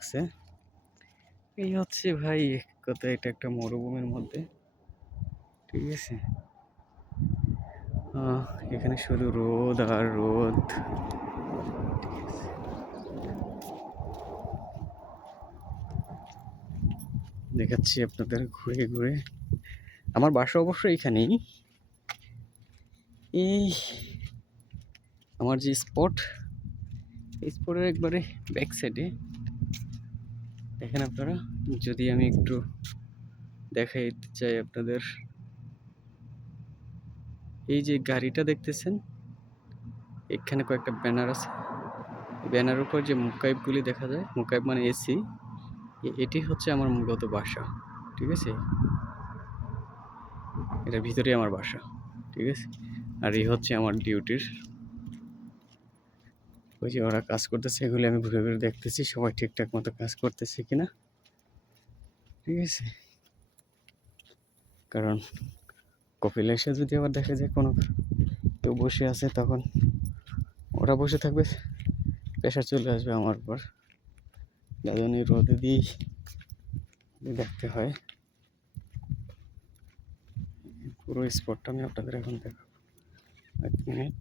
লাগছে। এই হচ্ছে ভাই কথা এটা একটা মরুভূমির মধ্যে। ঠিক আছে? এখানে শুধু রোদ আর রোদ। দেখাচ্ছি আপনাদের ঘুরে ঘুরে। আমার বাসা অবশ্য এখানেই। এই আমার যে স্পট এই স্পটের একবারে ব্যাক সাইডে দেখেন আপনারা, যদি আমি একটু দেখাই চাই আপনাদের। এই যে গাড়িটা দেখতেছেন, এখানে কয়েকটা ব্যানার আছে। ব্যানার উপর যে মুকাইবগুলি দেখা যায়, মুকাইব মানে এসি এটি হচ্ছে আমার মূলত বাসা, ঠিক আছে? এটার ভিতরেই আমার বাসা, ঠিক আছে? আর এই হচ্ছে আমার ডিউটির ওই যে ওরা কাজ করতেছে, এগুলি আমি ঘুরে ঘুরে দেখতেছি, সবাই ঠিকঠাক মতো কাজ করতেছে কিনা। ঠিক আছে? কারণ কপিল এসে যদি আবার দেখা যায় কোনো কেউ বসে আছে, তখন ওরা বসে থাকবে, প্রেশার চলে আসবে আমার উপর। জন্য রোদে দিয়েই দেখতে হয়, পুরো স্পটটা আমি আপনাদের এখন দেখাবো। এক মিনিট